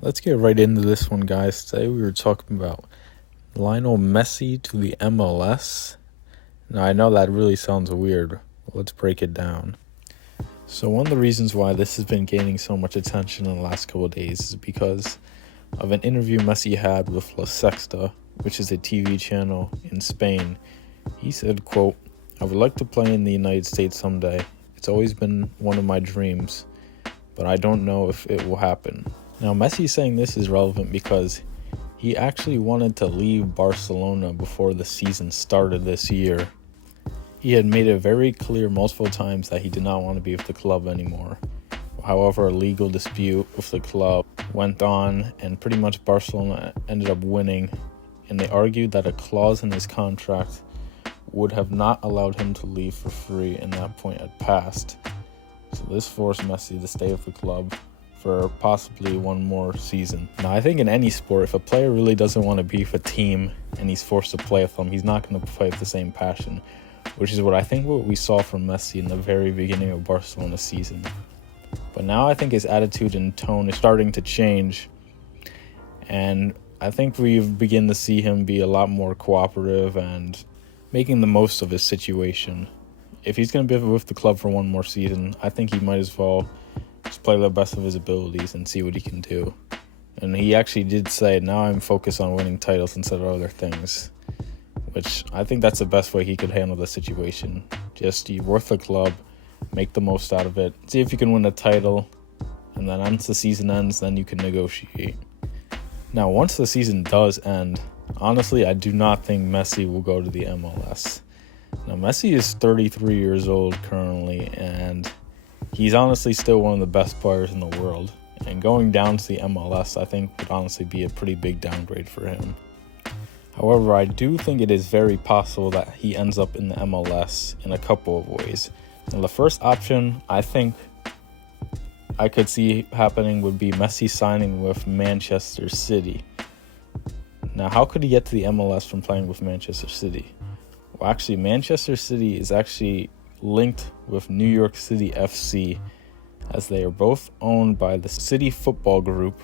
Let's get right into this one, guys. Today we were talking about Lionel Messi to the MLS. Now, I know that really sounds weird, but let's break it down. So one of the reasons why this has been gaining so much attention in the last couple of days is because of an interview Messi had with La Sexta, which is a TV channel in Spain. He said, quote, "I would like to play in the United States someday. It's always been one of my dreams, but I don't know if it will happen." Now, Messi saying this is relevant because he actually wanted to leave Barcelona before the season started this year. He had made it very clear multiple times that he did not want to be with the club anymore. However, a legal dispute with the club went on, and pretty much Barcelona ended up winning, and they argued that a clause in his contract would have not allowed him to leave for free, and that point had passed. So this forced Messi to stay with the club for possibly one more season. Now, I think in any sport, if a player really doesn't want to be with a team and he's forced to play with them, he's not going to play with the same passion, which is what we saw from Messi in the very beginning of Barcelona's season. But now I think his attitude and tone is starting to change, and I think we begin to see him be a lot more cooperative and making the most of his situation. If he's going to be with the club for one more season, I think he might as well just play the best of his abilities and see what he can do. And he actually did say, now I'm focused on winning titles instead of other things, which I think that's the best way he could handle the situation. Just you work the club, make the most out of it, see if you can win a title, and then once the season ends, then you can negotiate. Now, once the season does end, honestly, I do not think Messi will go to the MLS. Now, Messi is 33 years old currently, and he's honestly still one of the best players in the world. And going down to the MLS, I think, would honestly be a pretty big downgrade for him. However, I do think it is very possible that he ends up in the MLS in a couple of ways. Now, the first option I think I could see happening would be Messi signing with Manchester City. Now, how could he get to the MLS from playing with Manchester City? Well, actually, Manchester City is actually linked with New York City FC, as they are both owned by the City Football Group,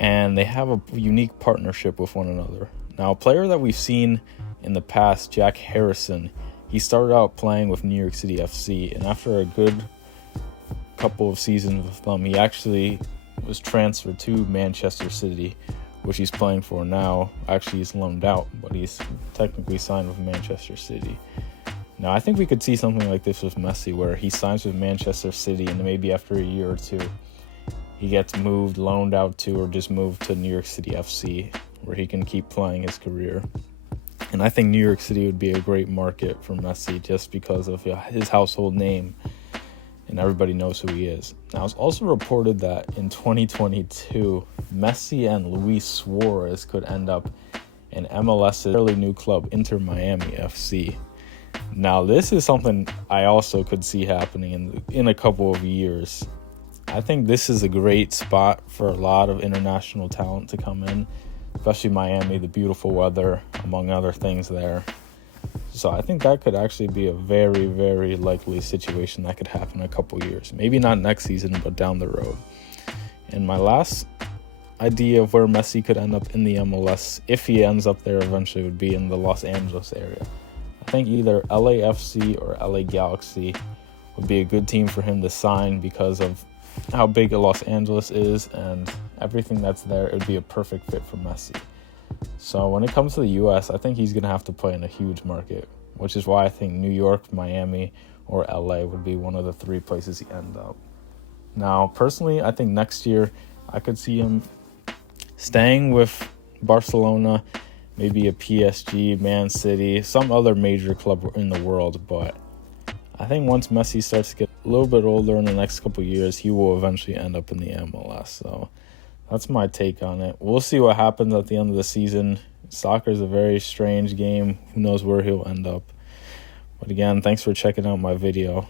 and they have a unique partnership with one another. Now, a player that we've seen in the past, Jack Harrison, he started out playing with New York City FC, and after a good couple of seasons with them, he actually was transferred to Manchester City, which he's playing for now. Actually, he's loaned out, but he's technically signed with Manchester City. Now, I think we could see something like this with Messi, where he signs with Manchester City, and maybe after a year or two, he gets moved, loaned out to, or just moved to New York City FC, where he can keep playing his career. And I think New York City would be a great market for Messi just because of his household name, and everybody knows who he is. Now, it's also reported that in 2022, Messi and Luis Suarez could end up in MLS's fairly new club, Inter Miami FC. Now, this is something I also could see happening in a couple of years. I think this is a great spot for a lot of international talent to come in, especially Miami, the beautiful weather, among other things there. So I think that could actually be a very, very likely situation that could happen in a couple of years. Maybe not next season, but down the road. And my last idea of where Messi could end up in the MLS, if he ends up there eventually, would be in the Los Angeles area. I think either LAFC or LA Galaxy would be a good team for him to sign because of how big Los Angeles is and everything that's there. It would be a perfect fit for Messi. So when it comes to the U.S., I think he's going to have to play in a huge market, which is why I think New York, Miami, or L.A. would be one of the three places he ends up. Now, personally, I think next year I could see him staying with Barcelona, maybe a PSG, Man City, some other major club in the world. But I think once Messi starts to get a little bit older in the next couple of years, he will eventually end up in the MLS. So that's my take on it. We'll see what happens at the end of the season. Soccer is a very strange game. Who knows where he'll end up. But again, thanks for checking out my video.